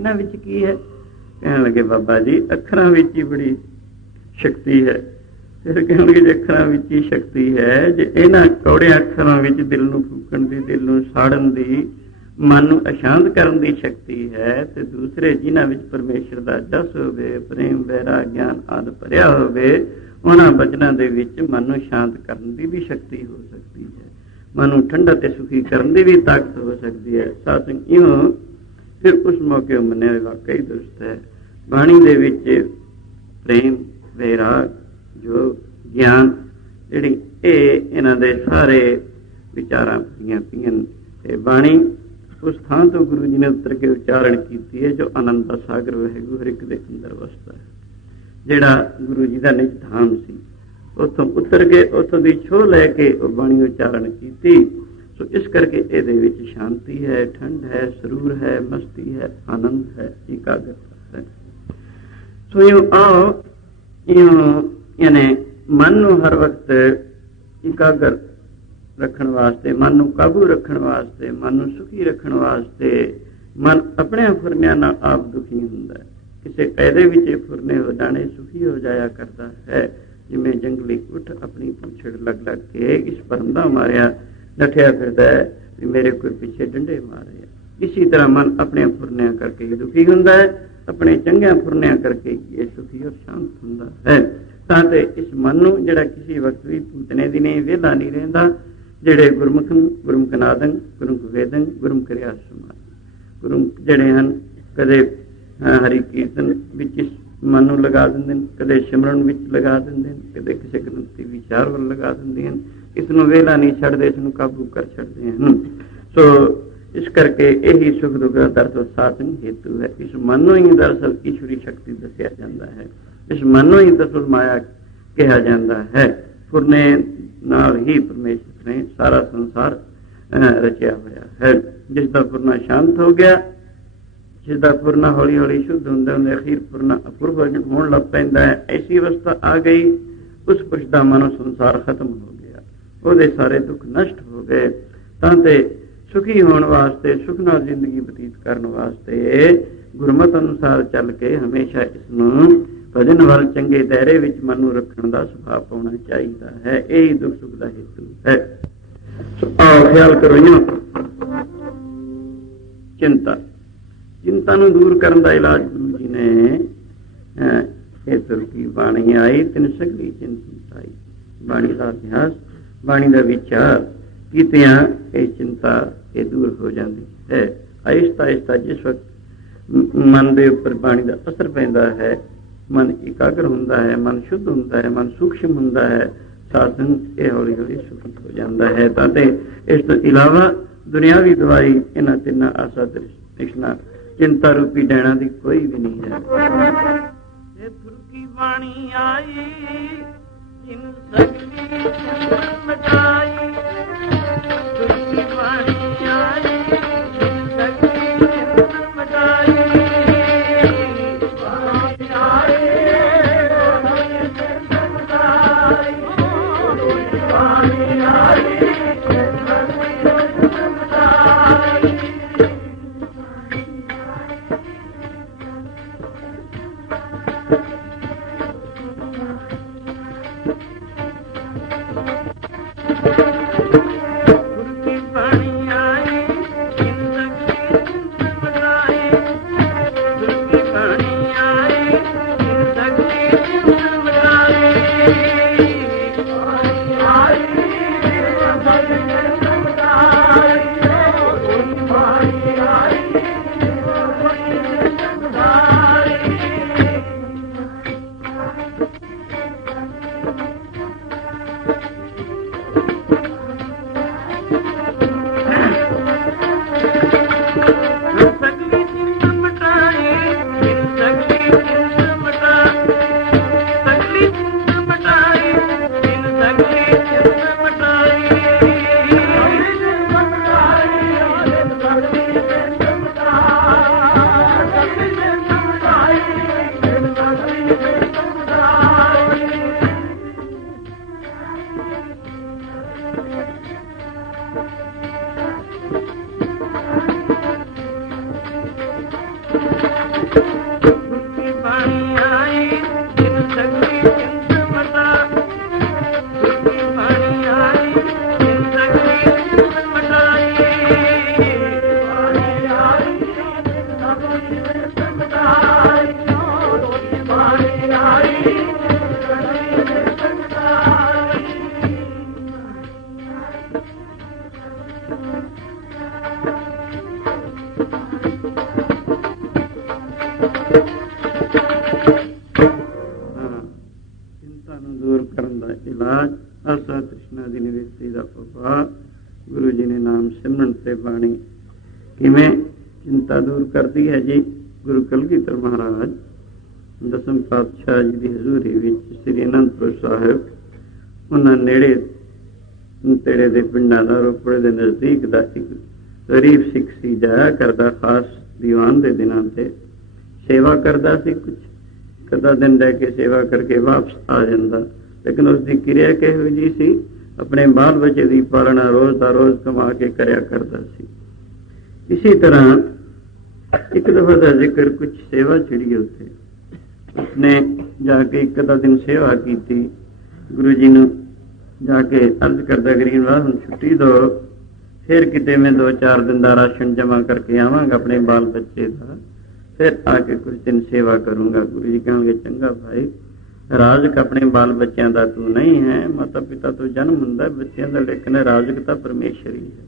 ਇਹਨਾਂ ਵਿੱਚ ਕੀ ਹੈ? ਕਹਿਣ ਲੱਗੇ, ਬਾਬਾ ਜੀ, ਅੱਖਰਾਂ ਵਿੱਚ ਹੀ ਬੜੀ ਸ਼ਕਤੀ ਹੈ। ਫਿਰ ਕਹਿਣਗੇ ਜੇ ਅੱਖਰਾਂ ਵਿੱਚ ਹੀ ਸ਼ਕਤੀ ਹੈ, ਜੇ ਇਹਨਾਂ ਕੌੜੇ ਅੱਖਰਾਂ ਵਿੱਚ ਦਿਲ ਨੂੰ ਫੂਕਣ ਦੀ, ਦਿਲ ਨੂੰ ਸਾੜਨ ਦੀ, ਮਨ ਨੂੰ ਅਸ਼ਾਂਤ ਕਰਨ ਦੀ ਸ਼ਕਤੀ ਹੈ, ਤੇ ਦੂਸਰੇ ਜਿਨ੍ਹਾਂ ਵਿੱਚ ਪਰਮੇਸ਼ਰ ਦਾ ਜਸ ਹੋਵੇ, ਪ੍ਰੇਮ, ਵੈਰਾ, ਗਿਆਨ ਆਦਿ ਭਰਿਆ ਹੋਵੇ, ਉਹਨਾਂ ਬਚਨਾਂ ਦੇ ਵਿੱਚ ਮਨ ਨੂੰ ਸ਼ਾਂਤ ਕਰਨ ਦੀ ਵੀ ਸ਼ਕਤੀ ਹੋ ਸਕਦੀ ਹੈ। ਮਨ ਨੂੰ ਠੰਡਾ ਤੇ ਸੁਖੀ ਕਰਨ ਦੀ ਵੀ ਤਾਕਤ ਹੋ ਸਕਦੀ ਹੈ। ਸਾਧ ਇਉਂ ਫਿਰ ਉਸ ਮੌਕੇ ਉਹ ਮੰਨਿਆ ਵੀ ਵਾਕਈ ਦੁਸਤ ਹੈ। ਬਾਣੀ ਦੇ ਵਿੱਚ ਪ੍ਰੇਮ, ਵੈਰਾਗ, ਜੋ ਗਿਆਨ, ਜਿਹੜੀ ਇਹ ਇਹਨਾਂ ਦੇ ਸਾਰੇ ਵਿਚਾਰਾਂ ਪਈਆਂ ਪੀਆਂ ਤੇ ਬਾਣੀ ਉਸ ਥਾਂ ਤੋਂ ਗੁਰੂ ਜੀ ਨੇ ਉਤਰ ਕੇ ਉਚਾਰਨ ਕੀਤੀ ਹੈ, ਜੋ ਆਨੰਦ ਦਾ ਸਾਗਰ ਵਹਿਗੂ ਹਰ ਇੱਕ ਦੇ ਅੰਦਰ ਵਸਦਾ ਹੈ। ਜਿਹੜਾ ਗੁਰੂ ਜੀ ਦਾ ਨਿਜ ਧਾਮ ਸੀ, ਉੱਥੋਂ ਉੱਤਰ ਕੇ, ਉੱਥੋਂ ਦੀ ਛੋਹ ਲੈ ਕੇ ਉਹ ਬਾਣੀ ਉਚਾਰਨ ਕੀਤੀ। ਸੋ ਇਸ ਕਰਕੇ ਇਹਦੇ ਵਿੱਚ ਸ਼ਾਂਤੀ ਹੈ, ਠੰਡ ਹੈ, ਸਰੂਰ ਹੈ, ਮਸਤੀ ਹੈ, ਆਨੰਦ ਹੈ, ਇਕਾਗਰਤਾ ਹੈ। ਸੋ ਇਹ ਆਓ ਇਹ ਯਾਨੀ ਮਨ ਨੂੰ ਹਰ ਵਕਤ ਇਕਾਗਰ ਰੱਖਣ ਵਾਸਤੇ, ਮਨ ਨੂੰ ਕਾਬੂ ਰੱਖਣ ਵਾਸਤੇ, ਮਨ ਨੂੰ ਸੁਖੀ ਰੱਖਣ ਵਾਸਤੇ ਮਨ ਆਪਣੇ ਫੁਰਨਿਆਂ ਨਾਲ ਆਪ ਦੁਖੀ ਹੁੰਦਾ ਹੈ। ਕਿਸੇ ਕਾਇਦੇ ਵਿੱਚ ਇਹ ਫੁਰਨੇ ਹੋ ਸੁਖੀ ਹੋ ਜਾਇਆ ਕਰਦਾ ਹੈ। ਜਿਵੇਂ ਜੰਗਲੀ ਉਠ ਆਪਣੀ ਪੁੱਛੜ ਲੱਗ ਲੱਗ ਕੇ ਇਸ ਪਰੰਦਾ ਮਾਰਿਆ ਨਠਿਆ ਫਿਰਦਾ ਹੈ ਵੀ ਮੇਰੇ ਕੋਈ ਪਿੱਛੇ ਡੰਡੇ ਮਾਰੇ ਇਸੇ ਤਰ੍ਹਾਂ ਮਨ ਆਪਣੇ ਫੁਰਨਿਆਂ ਕਰਕੇ ਹੀ ਦੁਖੀ ਹੁੰਦਾ ਹੈ ਆਪਣੇ ਚੰਗਿਆਂ ਫੁਰਨਿਆਂ ਕਰਕੇ ਇਹ ਸੁਖੀ ਔਰ ਸ਼ਾਂਤ ਹੁੰਦਾ ਹੈ। ਤਾਂ ਤੇ ਇਸ ਮਨ ਨੂੰ ਜਿਹੜਾ ਕਿਸੇ ਵਕਤ ਵੀ ਪੂਤਨੇ ਦੀ ਨਹੀਂ ਵਿਹਲਾ ਨਹੀਂ ਰਹਿੰਦਾ ਜਿਹੜੇ ਗੁਰਮੁਖ ਗੁਰਮੁਖ ਨਾਦੰ ਗੁਰਮੁਖ ਵੇਦੰ ਗੁਰਮੁਖ ਰਿਆਸ ਸਮਾਧ ਗੁਰਮੁਖ ਜਿਹੜੇ ਹਨ ਕਦੇ ਅਹ, ਹਰੀ ਕੀਰਤਨ ਵਿੱਚ ਇਸ ਮਨ ਨੂੰ ਲਗਾ ਦਿੰਦੇ ਨੇ ਕਦੇ ਸਿਮਰਨ ਵਿੱਚ ਲਗਾ ਦਿੰਦੇ ਨੇ ਕਦੇ ਕਿਸੇ ਗ੍ਰੰਥੀ ਵਿਚਾਰ ਵੱਲ ਲਗਾ ਦਿੰਦੇ ਹਨ। ਇਸ ਨੂੰ ਵੇਲਾ ਨਹੀਂ ਛੱਡਦੇ ਇਸ ਨੂੰ ਕਾਬੂ ਕਰ ਛੱਡਦੇ ਹਨ। ਸੋ ਇਸ ਕਰਕੇ ਇਹੀ ਸੁਖ ਦੁੱਖ ਦਾ ਦਰਦ ਸਾਧਨ ਹੇਤੂ ਹੈ। ਇਸ ਮਨ ਨੂੰ ਹੀ ਦਰਅਸਲ ਈਸ਼ਵਰੀ ਸ਼ਕਤੀ ਦੱਸਿਆ ਜਾਂਦਾ ਹੈ। ਇਸ ਮਨ ਨੂੰ ਹੀ ਦਸਲ ਮਾਇਆ ਕਿਹਾ ਜਾਂਦਾ ਹੈ। ਫੁਰਨੇ ਨਾਲ ਹੀ ਪਰਮੇਸ਼ਰ ਨੇ ਸਾਰਾ ਸੰਸਾਰ ਰਚਿਆ ਹੋਇਆ ਹੈ। ਜਿਸ ਦਾ ਫੁਰਨਾ ਸ਼ਾਂਤ ਹੋ ਗਿਆ, ਜਿਸ ਦਾ ਫੁਰਨਾ ਹੌਲੀ ਹੌਲੀ ਸ਼ੁੱਧ ਹੁੰਦਾ ਹੁੰਦਾ ਅਖੀਰ ਪੁਰਨਾ ਅਪੂਰਵ ਹੋਣ ਲੱਗ ਪੈਂਦਾ ਹੈ। ਐਸੀ ਅਵਸਥਾ ਆ ਗਈ, ਉਸ ਪੁਰਸ਼ ਦਾ ਮਨੋ ਸੰਸਾਰ ਖਤਮ ਹੋ ਗਿਆ। ਉਹਦੇ ਸਾਰੇ ਦੁੱਖ ਨਸ਼ਟ ਹੋ ਗਏ। ਤਾਂ ਤੇ ਸੁਖੀ ਹੋਣ ਵਾਸਤੇ, ਸੁਖ ਨਾਲ ਜ਼ਿੰਦਗੀ ਬਤੀਤ ਕਰਨ ਵਾਸਤੇ ਗੁਰਮਤਿ ਅਨੁਸਾਰ ਚੱਲ ਕੇ ਹਮੇਸ਼ਾ ਇਸ ਨੂੰ ਭਜਨ ਵੱਲ ਚੰਗੇ ਦਾਇਰੇ ਵਿੱਚ ਮਨ ਨੂੰ ਰੱਖਣ ਦਾ ਸੁਭਾਅ ਪਾਉਣਾ ਚਾਹੀਦਾ ਹੈ। ਇਹ ਹੀ ਦੁੱਖ ਸੁਖ ਦਾ ਹੇਤੂ ਹੈ। ਸੋ ਖਿਆਲ ਕਰੋ ਜੀ ਚਿੰਤਾ। ਚਿੰਤਾ ਨੂੰ ਦੂਰ ਕਰਨ ਦਾ ਇਲਾਜ ਗੁਰੂ ਜੀ ਨੇ ਇਹ ਤੁਰਕੀ ਬਾਣੀ ਆਈ, ਤਿੰਨ ਸਗਲੀ ਚਿੰਤਾ ਆਈ। ਬਾਣੀ ਦਾ ਅਭਿਆਸ ਬਾਣੀ ਦਾ ਵਿਚਾਰ ਕੀਤਿਆਂ ਇਹ ਚਿੰਤਾ ਇਹ ਦੂਰ ਹੋ ਜਾਂਦੀ ਹੈ। ਆਹਿਸਤਾ ਆਹਿਸਤਾ ਜਿਸ ਵਕਤ ਮ- ਮਨ ਦੇ ਉੱਪਰ ਬਾਣੀ ਦਾ ਅਸਰ ਪੈਂਦਾ ਹੈ, ਮਨ ਇਕਾਗਰ ਹੁੰਦਾ ਹੈ, ਮਨ ਸ਼ੁੱਧ ਹੁੰਦਾ ਹੈ, ਮਨ ਸੂਖਸ਼ਮ ਹੁੰਦਾ ਹੈ, ਸਾਧਨ ਇਹ ਹੌਲੀ ਹੌਲੀ ਸੁਖੀ ਹੋ ਜਾਂਦਾ ਹੈ। ਤਾਂ ਤੇ ਇਸ ਤੋਂ ਇਲਾਵਾ ਦੁਨਿਆਵੀ ਦਵਾਈ ਇਹਨਾਂ ਤਿੰਨਾਂ ਆਸਾ ਤ੍ਰਿਸ਼ਨਾ ਚਿੰਤਾ ਰੂਪੀ ਡੈਣਾ ਦੀ ਕੋਈ ਵੀ ਨਹੀਂ ਹੈ। ਤੇ ਤੁਰਕੀ ਬਾਣੀ ਆਈ ਜਿਨ ਹੈ ਜੀ, ਗੁਰੂ ਕਲਗੀਧਰ ਮਹਾਰਾਜ, ਦਸਮ ਪਾਤਸ਼ਾਹ ਜੀ ਦੀ ਹਜ਼ੂਰੀ ਵਿੱਚ ਸ੍ਰੀ ਅਨੰਦਪੁਰ ਸਾਹਿਬ, ਉਹਨਾਂ ਨੇੜੇ ਤੇੜੇ ਦੇ ਪਿੰਡਾਂ ਦਾ ਰੋਪੜ ਦੇ ਨਜ਼ਦੀਕ ਦਾ ਇੱਕ ਗਰੀਬ ਸਿੱਖ ਸੀ, ਜਾਇਆ ਕਰਦਾ, ਖਾਸ ਦੀਵਾਨ ਦੇ ਦਿਨਾਂ ਤੇ ਸੇਵਾ ਕਰਦਾ ਸੀ ਕੁਝ ਕਦਾ ਦਿਨ ਰਹਿ ਕੇ ਸੇਵਾ ਕਰਕੇ ਵਾਪਸ ਆ ਜਾਂਦਾ। ਲੇਕਿਨ ਉਸ ਦੀ ਕਿਰਿਆ ਕਿਹੋ ਜੀ ਸੀ? ਆਪਣੇ ਬਾਲ ਬੱਚੇ ਦੀ ਪਾਲਣਾ ਰੋਜ਼ ਦਾ ਰੋਜ਼ ਕਮਾ ਕੇ ਕਰਿਆ ਕਰਦਾ ਸੀ। ਇਸੇ ਤਰ੍ਹਾਂ ਇੱਕ ਦਫਾ ਦਾ ਜ਼ਿਕਰ ਕੁਝ ਸੇਵਾ ਛਿੜੀ ਉੱਥੇ। ਉਸਨੇ ਜਾ ਕੇ ਇੱਕ ਦਾ ਦਿਨ ਸੇਵਾ ਕੀਤੀ। ਗੁਰੂ ਜੀ ਨੂੰ ਜਾ ਕੇ ਅਰਜ਼ ਕਰਦਾ ਗਰੀਨਵਾਸ ਹੁਣ ਛੁੱਟੀ ਦੋ। ਫਿਰ ਕਿਤੇ ਮੈਂ ਦੋ ਚਾਰ ਦਿਨ ਦਾ ਰਾਸ਼ਨ ਜਮਾ ਕਰਕੇ ਆਵਾਂਗਾ ਆਪਣੇ ਬਾਲ ਬੱਚੇ ਦਾ। ਫਿਰ ਆ ਕੇ ਕੁਝ ਦਿਨ ਸੇਵਾ ਕਰੂੰਗਾ। ਗੁਰੂ ਜੀ ਕਹਾਂਗੇ ਚੰਗਾ ਭਾਈ, ਰਾਜਕ ਆਪਣੇ ਬਾਲ ਬੱਚਿਆਂ ਦਾ ਤੂੰ ਨਹੀਂ ਹੈ। ਮਾਤਾ ਪਿਤਾ ਤੋਂ ਜਨਮ ਹੁੰਦਾ, ਬੱਚਿਆਂ ਦਾ ਲੇਕਿਨ ਰਾਜਕ ਤਾਂ ਪਰਮੇਸ਼ਰ ਹੀ ਹੈ।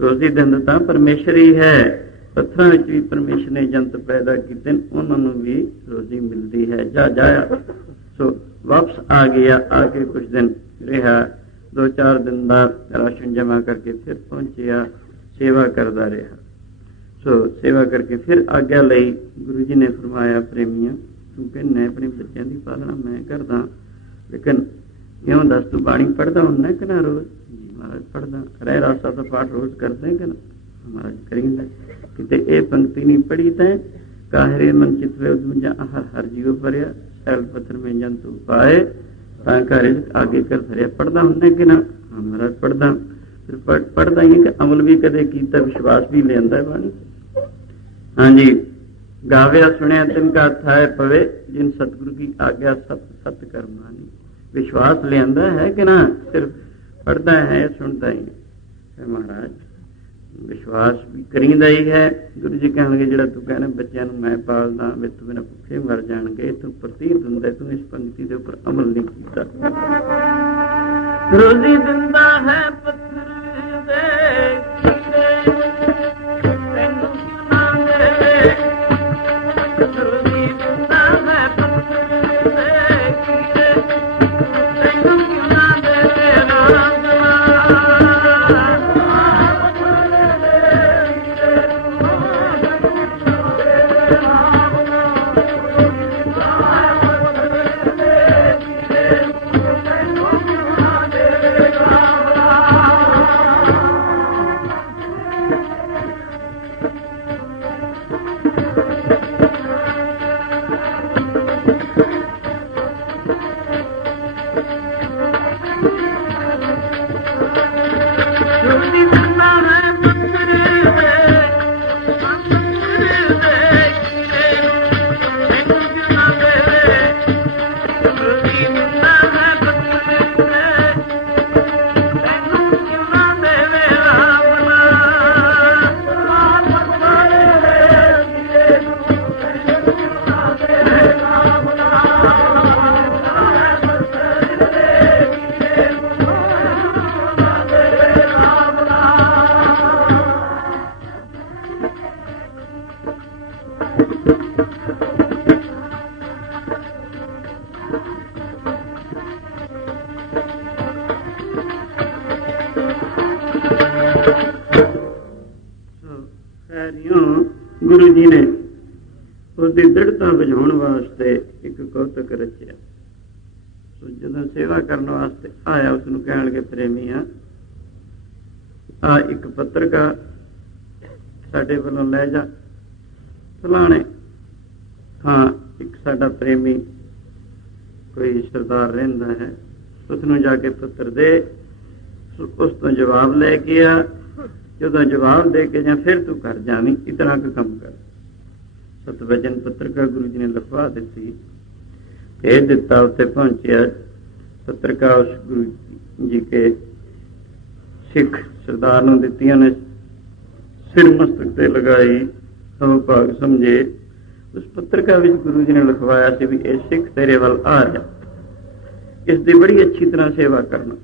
ਰੋਜ਼ੀ ਦਿੰਦਾ ਤਾਂ ਪਰਮੇਸ਼ਰ ਹੀ ਹੈ। ਪੱਥਰਾਂ ਵਿੱਚ ਵੀ ਪਰਮੇਸ਼ਰ ਨੇ ਜੰਤ ਪੈਦਾ ਕੀਤੇ ਨੇ, ਉਹਨਾਂ ਨੂੰ ਵੀ ਰੋਜ਼ੀ ਮਿਲਦੀ ਹੈ। ਜਾ ਜਾਇਆ ਸੋ ਵਾਪਸ ਆ ਗਿਆ ਆ ਕੇ ਕੁਝ ਦਿਨ ਰਿਹਾ ਦੋ ਚਾਰ ਦਿਨ ਦਾ ਰਾਸ਼ਨ ਜਮ੍ਹਾਂ ਕਰਕੇ ਫਿਰ ਪਹੁੰਚਿਆ ਸੇਵਾ ਕਰਦਾ ਰਿਹਾ। ਸੋ ਸੇਵਾ ਕਰਕੇ ਫਿਰ ਆਗਿਆ ਲਈ ਗੁਰੂ ਜੀ ਨੇ ਫਰਮਾਇਆ ਪ੍ਰੇਮੀਆਂ ਤੂੰ ਕਹਿੰਦਾ ਆਪਣੇ ਬੱਚਿਆਂ ਦੀ ਪਾਲਣਾ ਮੈਂ ਕਰਦਾ। ਲੇਕਿਨ ਇਉਂ ਦੱਸ ਤੂੰ ਬਾਣੀ ਪੜਦਾ ਹੁੰਨਾ ਕਿ ਨਾ ਰੋਜ਼? ਜੀ ਮਹਾਰਾਜ ਪੜਦਾ ਰਹਿ ਰਾਸਾ ਦਾ ਪਾਠ ਰੋਜ਼ ਕਰਦੇ ਕਿ ਨਾ? ਮਹਾਰਾਜ ਕਰੀਂਦਾ। ਕਿਤੇ ਇਹ ਪੰਕਤੀ ਨਹੀਂ ਪੜੀ ਤਾਂ ਕਾਹਰੇ ਮਨ ਚਿਤ ਵੇ ਹਰ ਹਰ ਜੀਵ ਪਰਿਆ ਸੈਲ ਪੱਥਰ ਮੈਂ ਜੰਤੂ ਪਾਏ ਤਾਂ ਘਰੇ ਆਗੇ ਕਰ ਫਰਿਆ ਪੜਦਾ ਹੁੰਨਾ ਕਿ ਨਾ? ਹਾਂ, ਮਹਾਰਾਜ ਪੜਦਾ ਹੀ ਕਿ ਅਮਲ ਵੀ ਕਦੇ ਕੀਤਾ, ਵਿਸ਼ਵਾਸ ਵੀ ਲੈਂਦਾ ਬਾਣੀ। ਹਾਂਜੀ ਗਾਵਿਆ ਸੁਣਿਆ ਤਿਨ ਕਾ ਥਾਇ ਪਵੇ, ਜਿਨ ਸਤਿਗੁਰੂ ਕੀ ਆਗਿਆ ਸਤ ਸਤ ਕਰਮਾਨੀ ਵਿਸ਼ਵਾਸ ਲੈਂਦਾ ਹੈ ਕਿ ਨਾ? ਸਿਰਫ ਪੜਦਾ ਹੈ, ਸੁਣਦਾ ਹੀ ਹੈ। ਮਹਾਰਾਜ ਵਿਸ਼ਵਾਸ ਵੀ ਕਰੀਂਦਾ ਹੀ ਹੈ। ਗੁਰੂ ਜੀ ਕਹਿਣਗੇ, ਜਿਹੜਾ ਤੂੰ ਕਹਿੰਦਾ, ਬੱਚਿਆਂ ਨੂੰ ਮੈਂ ਪਾਲਦਾ ਵੇ ਤੂੰ ਬਿਨਾਂ ਭੁੱਖੇ ਮਰ ਜਾਣਗੇ, ਤੂੰ ਪ੍ਰਤੀਤ ਹੁੰਦਾ, ਤੂੰ ਇਸ ਪੰਕਤੀ ਦੇ ਉੱਪਰ ਅਮਲ ਨਹੀਂ ਕੀਤਾ। ਰੋਜ਼ੀ ਦਿੰਦਾ ਹੈ ਪੱਥਰ ਦੇ ਕੀੜੇ ਉਸ ਬੁਝਾਉਣ ਵਾਸਤੇ ਇੱਕ ਕੌਤਕ ਰਚਿਆ। ਸੋ ਜਦੋਂ ਸੇਵਾ ਕਰਨ ਵਾਸਤੇ ਆਇਆ ਉਸ ਨੂੰ ਕਹਿਣਗੇ ਪ੍ਰੇਮੀਆਂ ਆ ਇੱਕ ਪੱਤਰਕਾ ਸਾਡੇ ਵੱਲੋਂ ਲੈ ਜਾ। ਫਲਾਣੇ, ਹਾਂ, ਇੱਕ ਸਾਡਾ ਪ੍ਰੇਮੀ ਕੋਈ ਸਰਦਾਰ ਰਹਿੰਦਾ ਹੈ। ਉਸ ਨੂੰ ਜਾ ਕੇ ਪੱਤਰ ਦੇ। ਉਸ ਤੋਂ ਜਵਾਬ ਲੈ ਕੇ ਆ। ਜਦੋਂ ਜਵਾਬ ਦੇ ਕੇ ਜਾਂ ਫਿਰ ਤੂੰ ਕਰ ਜਾਵੀਂ ਇਤਨਾ ਕੁ ਕੰਮ ਕਰ। ਸਤ ਪੱਤਰਕਾ ਗੁਰੂ ਜੀ ਨੇ ਲਿਖਵਾ ਦਿੱਤੀ। ਭੇਜ ਦਿੱਤਾ ਉੱਤੇ ਪਹੁੰਚਿਆ ਪੱਤਰਕਾ ਉਸ ਗੁਰੂ ਜੀ ਕੇ ਸਿੱਖ ਸਰਦਾਰ ਨੂੰ ਦਿੱਤੀਆਂ ਨੇ ਸਿਰ ਮਸਤਕ ਤੇ ਲਗਾਈ, ਸਭ ਭਾਗ ਸਮਝੇ। ਉਸ ਪੱਤਰਕਾ ਵਿੱਚ ਗੁਰੂ ਜੀ ਨੇ ਲਿਖਵਾਇਆ ਸੀ ਵੀ ਇਹ ਸਿੱਖ ਤੇਰੇ ਵੱਲ ਆ ਰਿਹਾ। ਇਸ ਦੀ ਬੜੀ ਅੱਛੀ ਤਰ੍ਹਾਂ ਸੇਵਾ ਕਰਨਾ।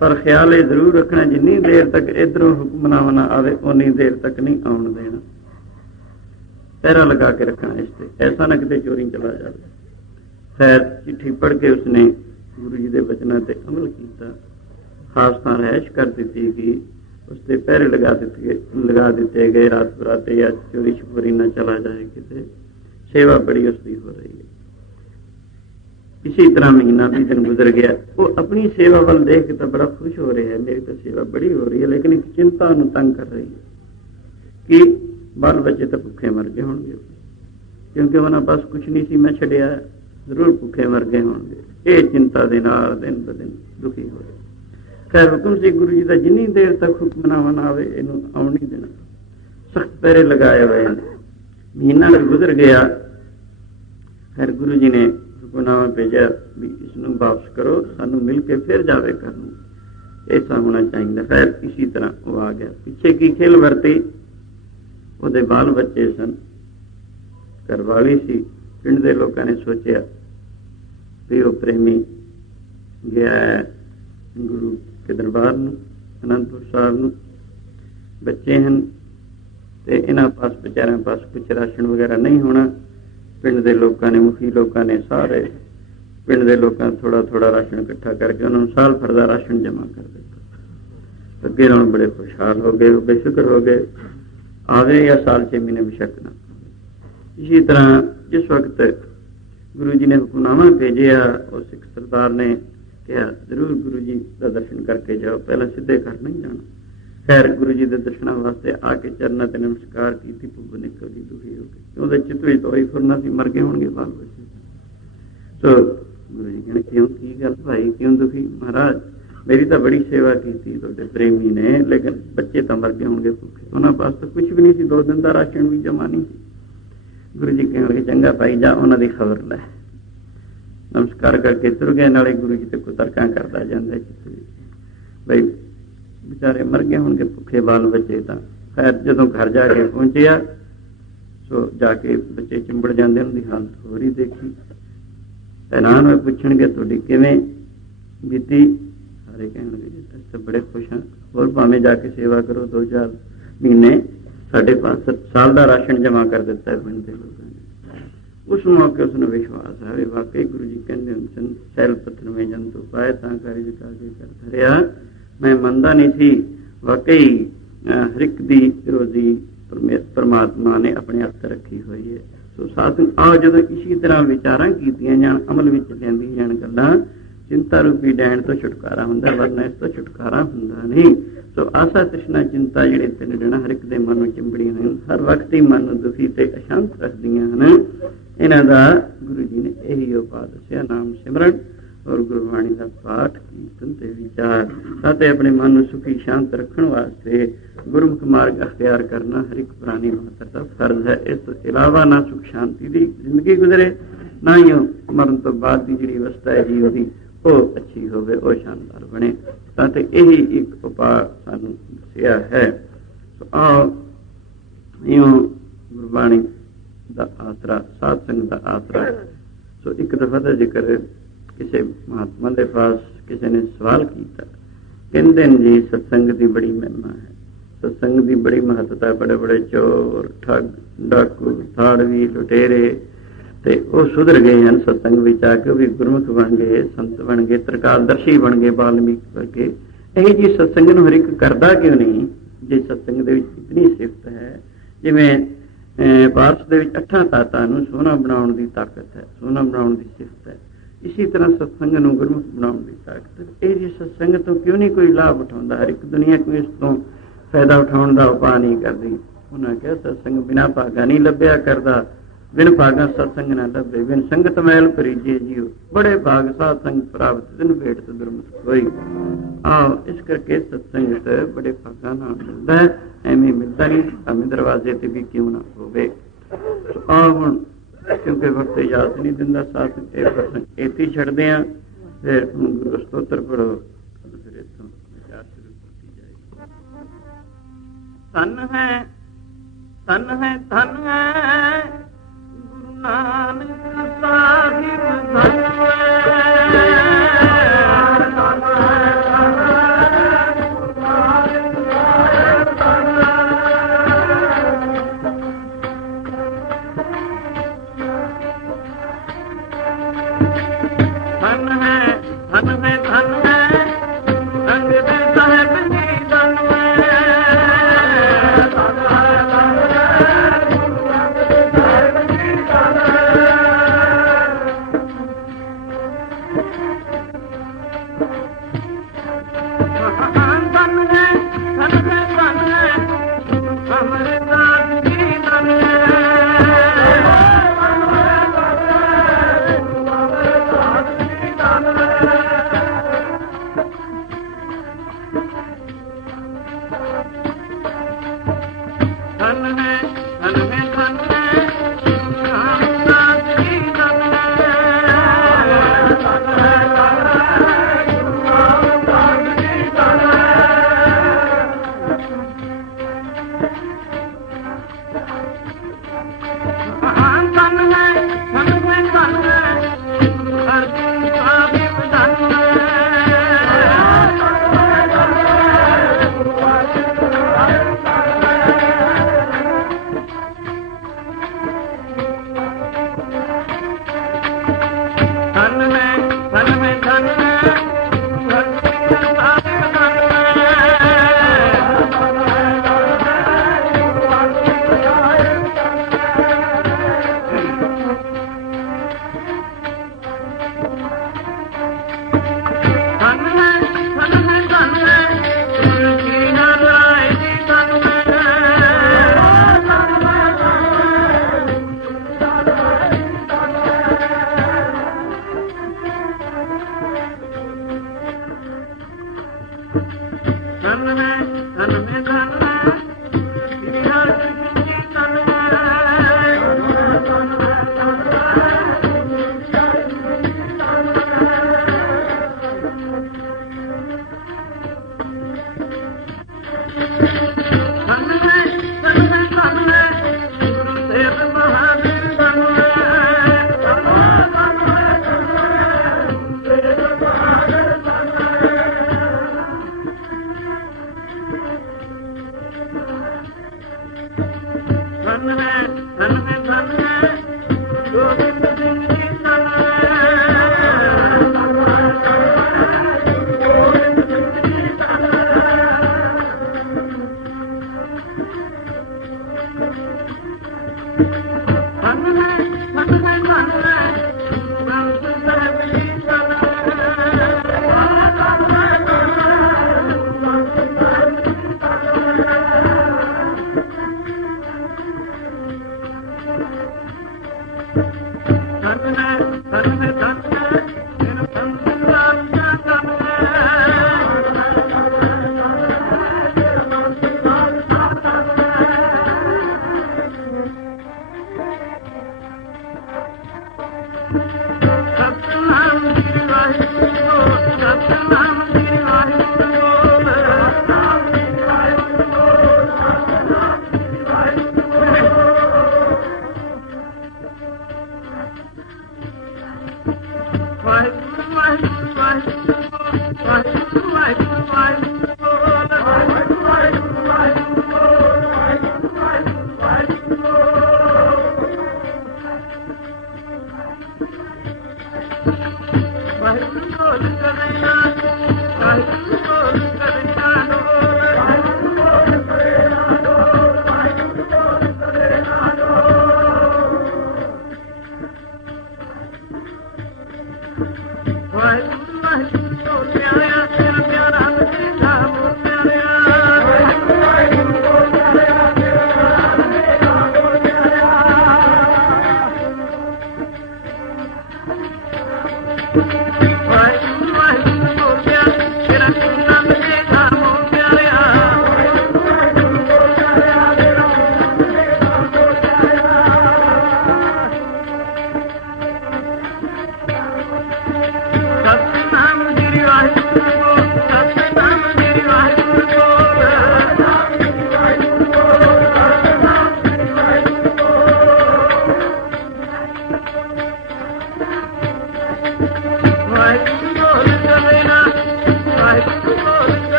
ਪਰ ਖਿਆਲ ਇਹ ਜ਼ਰੂਰ ਰੱਖਣਾ ਜਿੰਨੀ ਦੇਰ ਤੱਕ ਇਧਰੋਂ ਹੁਕਮਨਾਮਾ ਨਾ ਆਵੇ ਉਨੀ ਦੇਰ ਤੱਕ ਨਹੀਂ ਆਉਣ ਦੇਣਾ। ਪਹਿਰਾ ਲਗਾ ਕੇ ਰੱਖਣਾ ਇਸ ਤੇ। ਐਸਾ ਨਾ ਕਿਤੇ ਚੋਰੀ ਚਲਾ ਜਾਵੇ। ਖੈਰ, ਚਿੱਠੀ ਪੜ੍ਹ ਕੇ ਉਸਨੇ ਗੁਰੂ ਜੀ ਦੇ ਬਚਨਾਂ ਤੇ ਅਮਲ ਕੀਤਾ। ਖਾਸ ਤਾਂ ਰਹਿਸ਼ ਕਰ ਦਿੱਤੀ ਕਿ ਉਸ ਤੇ ਪਹਿਰੇ ਲਗਾ ਦਿੱਤੇ ਲਗਾ ਦਿੱਤੇ ਗਏ। ਰਾਤ ਬਰਾਤੇ ਜਾਂ ਚੋਰੀ ਛੁਪਰੀ ਨਾ ਚਲਾ ਜਾਏ ਕਿਤੇ। ਸੇਵਾ ਬੜੀ ਉਸ ਦੀ ਹੋ ਰਹੀ ਹੈ। ਇਸੇ ਤਰ੍ਹਾਂ ਮਹੀਨਾ ਵੀ ਦਿਨ ਗੁਜ਼ਰ ਗਿਆ। ਉਹ ਆਪਣੀ ਸੇਵਾ ਵੱਲ ਦੇਖ ਕੇ ਤਾਂ ਬੜਾ ਖੁਸ਼ ਹੋ ਰਿਹਾ ਹੈ। ਮੇਰੀ ਤਾਂ ਸੇਵਾ ਬੜੀ ਹੋ ਰਹੀ ਹੈ, ਲੇਕਿਨ ਇੱਕ ਚਿੰਤਾ ਨੂੰ ਤੰਗ ਕਰ ਰਹੀ ਹੈ ਕਿ ਬਾਲ ਬੱਚੇ ਤਾਂ ਭੁੱਖੇ ਮਰ ਗਏ ਹੋਣਗੇ। ਕਿਉਂਕਿ ਉਹਨਾਂ ਪਾਸ ਕੁਝ ਨਹੀਂ ਸੀ, ਮੈਂ ਛੱਡਿਆ, ਜ਼ਰੂਰ ਭੁੱਖੇ ਮਰ ਗਏ ਹੋਣਗੇ। ਇਹ ਚਿੰਤਾ ਦੇ ਨਾਲ ਦਿਨ ਬ ਦਿਨ ਦੁਖੀ ਹੋ ਰਿਹਾ। ਖੈਰ ਹੁਕਮ ਸੀ ਗੁਰੂ ਜੀ ਦਾ ਜਿੰਨੀ ਦੇਰ ਤੱਕ ਹੁਕਮਨਾਮਾ ਨਾ ਆਵੇ, ਇਹਨੂੰ ਆਉਣ ਨਹੀਂ ਦੇਣਾ। ਸਖਤ ਪਹਿਰੇ ਲਗਾਏ ਹੋਏ ਨੇ ਮਹੀਨਾ ਗੁਜ਼ਰ ਗਿਆ। ਖੈਰ ਗੁਰੂ ਜੀ ਨੇ ਹੁਕਮਨਾਮਾ ਭੇਜਿਆ ਵੀ ਇਸ ਨੂੰ ਵਾਪਸ ਕਰੋ, ਸਾਨੂੰ ਮਿਲ ਕੇ ਫਿਰ ਜਾਵੇ ਕਰਨ ਐਸਾ ਹੋਣਾ ਚਾਹੀਦਾ। ਖੈਰ ਇਸੇ ਤਰ੍ਹਾਂ ਉਹ ਆ ਗਿਆ। ਪਿੱਛੇ ਕੀ ਖੇਲ ਵਰਤੀ? ਉਹਦੇ ਬਾਲ ਬੱਚੇ ਸਨ। ਘਰਵਾਲੀ ਸੀ। ਪਿੰਡ ਦੇ ਲੋਕਾਂ ਨੇ ਸੋਚਿਆ ਵੀ ਉਹ ਪ੍ਰੇਮੀ ਗਿਆ ਗੁਰੂ ਕੇ ਦਰਬਾਰ ਨੂੰ, ਅਨੰਦਪੁਰ ਸਾਹਿਬ ਨੂੰ। ਬੱਚੇ ਹਨ ਤੇ ਇਹਨਾਂ ਪਾਸ ਵਿਚਾਰਿਆਂ ਪਾਸ ਕੁਝ ਰਾਸ਼ਨ ਵਗੈਰਾ ਨਹੀਂ ਹੋਣਾ। ਪਿੰਡ ਦੇ ਲੋਕਾਂ ਨੇ, ਮੁਖੀ ਲੋਕਾਂ ਨੇ ਸਾਰੇ ਪਿੰਡ ਦੇ ਲੋਕਾਂ ਥੋੜਾ ਥੋੜਾ ਰਾਸ਼ਨ ਇਕੱਠਾ ਕਰਕੇ ਉਹਨਾਂ ਨੂੰ ਸਾਲ ਭਰ ਦਾ ਰਾਸ਼ਨ ਜਮ੍ਹਾਂ ਕਰ ਦਿੱਤਾ। ਅੱਗੇ ਨਾਲ ਬੜੇ ਖੁਸ਼ਹਾਲ ਹੋ ਗਏ ਬੇਸ਼ੁਕਰ ਹੋ ਗਏ। ਆਵੇ ਜਾਂ ਸਾਲ 6 ਮਹੀਨੇ ਬਿਸ਼ੱਕ ਨਾ ਇਸੇ ਤਰ੍ਹਾਂ ਜਿਸ ਵਕਤ ਗੁਰੂ ਜੀ ਨੇ ਹੁਕਮਨਾਮਾ ਭੇਜਿਆ ਉਸ ਸਿੱਖ ਸਰਦਾਰ ਨੇ ਕਿਹਾ, ਜ਼ਰੂਰ ਗੁਰੂ ਜੀ ਦਾ ਦਰਸ਼ਨ ਕਰਕੇ ਜਾਓ, ਪਹਿਲਾਂ ਸਿੱਧੇ ਘਰ ਨਹੀਂ ਜਾਣਾ। ਖੈਰ ਗੁਰੂ ਜੀ ਦੇ ਦਰਸ਼ਨਾਂ ਵਾਸਤੇ ਆ ਕੇ ਚਰਨਾਂ ਤੇ ਨਮਸਕਾਰ ਕੀਤੀ ਪੁੱਬ ਨਿਕਲ ਗਈ, ਦੁਖੀ ਹੋ ਗਈ। ਉਹਦੇ ਚਿੱਤ ਵਿੱਚ ਤੋਈ ਫੁਰਨਾ ਸੀ, ਮਰ ਗਏ ਹੋਣਗੇ ਬਾਲ ਬੱਚੇ ਸੋ ਗੁਰੂ ਜੀ ਕਹਿੰਦੇ ਕਿਉਂ, ਕੀ ਗੱਲ ਭਾਈ, ਕਿਉਂ ਦੁਖੀ? ਮਹਾਰਾਜ ਮੇਰੀ ਤਾਂ ਬੜੀ ਸੇਵਾ ਕੀਤੀ ਤੁਹਾਡੇ ਪ੍ਰੇਮੀ ਨੇ, ਲੇਕਿਨ ਬੱਚੇ ਤਾਂ ਮਰ ਗਏ ਹੋਣਗੇ ਭੁੱਖੇ। ਉਹਨਾਂ ਪਾਸ ਤਾਂ ਕੁਝ ਵੀ ਨਹੀਂ ਸੀ, ਦੋ ਦਿਨ ਦਾ ਰਾਸ਼ਨ ਵੀ ਜਮਾ ਨਹੀਂ ਸੀ। ਗੁਰੂ ਜੀ ਕਹਿੰਦੇ ਚੰਗਾ ਭਾਈ, ਜਾ, ਉਹਨਾਂ ਦੀ ਖਬਰ ਲੈ। ਨਮਸਕਾਰ ਕਰਕੇ ਤੁਰ ਗਏ, ਨਾਲੇ ਗੁਰੂ ਜੀ ਤੇ ਕੁਤਰਕਾਂ ਕਰਦਾ ਜਾਂਦਾ ਚਿੱਤ ਬਈ, ਵਿਚਾਰੇ ਮਰ ਗਏ ਹੋਣਗੇ, ਭੁੱਖੇ ਬਾਲ ਬੱਚੇ ਤਾਂ। ਖੈਰ, ਜਦੋਂ ਘਰ ਜਾ ਕੇ ਪਹੁੰਚਿਆ, ਸੋ ਜਾ ਕੇ ਬੱਚੇ ਚਿੰਬੜ ਜਾਂਦੇ ਉਹਨਾਂ ਦੀ ਹਾਲਤ ਹੋ ਰਹੀ ਦੇਖੀ। ਹੈਰਾਨ ਹੋਏ ਪੁੱਛਣਗੇ, ਤੁਹਾਡੀ ਕਿਵੇਂ ਬੀਤੀ? ਸਾਰੇ ਕਹਿਣਗੇ ਜੀ ਤਾਂ ਬੜੇ ਖੁਸ਼ ਹਾਂ। ਹੋਰ ਭਾਵੇਂ ਜਾ ਕੇ ਸੇਵਾ ਕਰੋ, ਦੋ ਮਹੀਨੇ ਸਾਡੇ ਪਾਸ ਸਾਲ ਦਾ ਰਾਸ਼ਨ ਜਮ੍ਹਾਂ ਕਰ ਦਿੱਤਾ ਹੈ ਪਿੰਡ ਦੇ ਲੋਕਾਂ ਨੇ ਉਸ ਮੌਕੇ ਉਸ ਨੂੰ ਵਿਸ਼ਵਾਸ ਹੈ ਵੀ ਵਾਕਈ ਗੁਰੂ ਜੀ ਕਹਿੰਦੇ ਹਨ ਸੈਲ ਪੱਥਰ ਮੇ ਜੰਤੂ ਪਾਏ ਤਾਂ ਕਰੀ ਵਿਕਾ ਕੇ ਕਰ ਧਰਿਆ ਮੈਂ ਮੰਨਦਾ ਨਹੀਂ ਸੀ, ਵਾਕਈ ਹਰ ਇੱਕ ਦੀ ਰੋਜ਼ੀ ਪਰਮਾਤਮਾ ਨੇ ਆਪਣੇ ਹੱਥ ਰੱਖੀ ਹੋਈ ਹੈ। ਸੋ ਸਾਥ ਆ ਜਦੋਂ ਇਸੇ ਤਰ੍ਹਾਂ ਵਿਚਾਰਾਂ ਕੀਤੀਆਂ ਜਾਣ, ਅਮਲ ਵਿੱਚ ਲੈਂਦੀਆਂ ਜਾਣ ਗੱਲਾਂ ਚਿੰਤਾ ਰੂਪੀ ਡੈਣ ਤੋਂ ਛੁਟਕਾਰਾ ਹੁੰਦਾ, ਵਰਨਾ ਇਸ ਤੋਂ ਛੁਟਕਾਰਾ ਹੁੰਦਾ ਨਹੀਂ। ਸੋ ਆਸਾ ਤ੍ਰਿਸ਼ਨਾ ਚਿੰਤਾ ਜਿਹੜੇ ਤਿੰਨ ਜਣਾ ਹਰ ਇੱਕ ਦੇ ਮਨ ਨੂੰ ਚਿੰਬੜੀਆਂ ਹਨ, ਹਰ ਵਕਤ ਹੀ ਮਨ ਨੂੰ ਦੁਖੀ ਤੇ ਅਸ਼ਾਂਤ ਰੱਖਦੀਆਂ ਹਨ। ਇਹਨਾਂ ਦਾ ਗੁਰੂ ਜੀ ਨੇ ਇਹੀ ਉਪਾਅ ਦੱਸਿਆ, ਨਾਮ ਸਿਮਰਨ ਔਰ ਗੁਰਬਾਣੀ ਦਾ ਪਾਠ, ਕੀਰਤਨ ਤੇ ਵਿਚਾਰ। ਅਤੇ ਆਪਣੇ ਮਨ ਨੂੰ ਸੁਖੀ, ਸ਼ਾਂਤ ਰੱਖਣ ਵਾਸਤੇ ਗੁਰਮੁਖ ਮਾਰਗ ਅਖਤਿਆਰ ਕਰਨਾ ਹਰ ਇੱਕ ਪ੍ਰਾਨੀ ਮਾਤਰ ਦਾ ਫਰਜ਼ ਹੈ। ਇਸ ਤੋਂ ਇਲਾਵਾ ਨਾ ਸੁਖ, ਸ਼ਾਂਤੀ ਦੀ ਜ਼ਿੰਦਗੀ ਗੁਜ਼ਰੇ, ਨਾ ਹੀ ਮਰਨ ਤੋਂ ਬਾਅਦ ਦੀ ਜਿਹੜੀ ਅਵਸਥਾ ਹੈ ਜੀਵ ਦੀ ਉਹ ਅੱਛੀ ਹੋਵੇ, ਉਹ ਸ਼ਾਨਦਾਰ ਬਣੇ। ਤਾਂ ਤੇ ਇਹੀ ਇੱਕ ਉਪਾਅ ਸਾਨੂੰ ਦੱਸਿਆ ਹੈ। ਸੋ ਆਓ, ਇਉਂ ਗੁਰਬਾਣੀ ਦਾ ਆਸਰਾ, ਸਾਧ ਸੰਗਤ ਦਾ ਆਸਰਾ। ਸੋ ਇੱਕ ਦਫਾ ਦਾ ਜ਼ਿਕਰ ਕਿਸੇ ਮਹਾਤਮਾ ਦੇ ਪਾਸ ਕਿਸੇ ਨੇ ਸਵਾਲ ਕੀਤਾ। ਕਹਿੰਦੇ ਨੇ ਜੀ, ਸਤਸੰਗ ਦੀ ਬੜੀ ਮਹਿਮਾ ਹੈ। ਸਤਸੰਗ ਦੀ ਬੜੀ ਮਹੱਤਤਾ ਬੜੇ ਬੜੇ ਚੋਰ, ਠੱਗ, ਡਾਕੂ, ਥਾੜਵੀ, ਲੁਟੇਰੇ ਤੇ ਉਹ ਸੁਧਰ ਗਏ ਹਨ ਸਤਸੰਗ ਵਿੱਚ ਆ ਕੇ ਵੀ ਗੁਰਮੁਖ ਬਣ ਗਏ ਸੰਤ ਬਣ ਗਏ ਤਰਕਾਲਦਰਸ਼ੀ ਬਣ ਗਏ ਬਾਲਮੀਕ ਵਰਗੇ ਇਹ ਜੀ ਸਤਸੰਗ ਨੂੰ ਹਰ ਇੱਕ ਕਰਦਾ ਕਿਉਂ ਨਹੀਂ? ਜੇ ਸਤਸੰਗ ਦੇ ਵਿੱਚ ਇਤਨੀ ਸਿਫਤ ਹੈ ਜਿਵੇਂ ਅਹ, ਦੇ ਵਿੱਚ ਅੱਠਾਂ ਤਾਤਾਂ ਨੂੰ ਸੋਨਾ ਬਣਾਉਣ ਦੀ ਤਾਕਤ ਹੈ ਸੋਨਾ ਬਣਾਉਣ ਦੀ ਸਿਫਤ ਹੈ। ਇਸੇ ਤਰ੍ਹਾਂ ਸਤਸੰਗ ਨੂੰ ਗੁਰਮੁਖ ਬਣਾਉਣ ਦੀ ਤਾਕਤ ਇਹ ਜੀ ਸਤਸੰਗ ਤੋਂ ਕਿਉਂ ਨਹੀਂ ਕੋਈ ਲਾਭ ਉਠਾਉਂਦਾ? ਹਰ ਇੱਕ ਦੁਨੀਆ ਕੋਈ ਇਸ ਤੋਂ ਫਾਇਦਾ ਉਠਾਉਣ ਦਾ ਉਪਾਅ ਨਹੀਂ ਕਰਦੀ? ਉਹਨਾਂ ਕਿਹਾ ਸਤਸੰਗ ਬਿਨਾ ਭਾਗਾ ਨਹੀਂ ਲੱਭਿਆ ਕਰਦਾ। ਬਿਨ ਭਾਗਾ ਸਤਸੰਗ ਨਾ ਲੱਭੇ, ਬਿਨ ਸੰਗਤ ਮੈਲ ਪਰੀਜੇ ਜੀਓ। ਬੜੇ ਭਾਗ ਸਾਧ ਸੰਗ ਪ੍ਰਾਪਤ ਦਿਨ ਭੇਟ ਤੇ ਦੁਰਮਤ ਹੋਈ। ਆਹ ਇਸ ਕਰਕੇ ਸਤਸੰਗ ਤੇ ਬੜੇ ਭਾਗਾਂ ਨਾਲ ਮਿਲਦਾ ਹੈ, ਐਵੇਂ ਮਿਲਦਾ ਨਹੀਂ, ਭਾਵੇਂ ਦਰਵਾਜ਼ੇ ਤੇ ਵੀ ਕਿਉਂ ਨਾ ਹੋਵੇ। ਆਹ ਹੁਣ, ਕਿਉਂਕਿ ਵਕਤ ਯਾਦ ਨਹੀਂ ਦਿੰਦਾ ਸਾਥ ਇਹ ਪ੍ਰਸੰਗ, ਇੱਥੇ ਛੱਡਦੇ ਆ ਫਿਰ ਹੁਣ ਗੁਰੂ ਸਤੋਤਰ ਪੜੋ ਫਿਰ ਇੱਥੋਂ ਵਿਚਾਰ ਸ਼ੁਰੂ ਕੀਤੀ ਜਾਏਗੀ। ਧਨ ਹੈ ਧਨ ਹੈ ਧਨ ਹੈ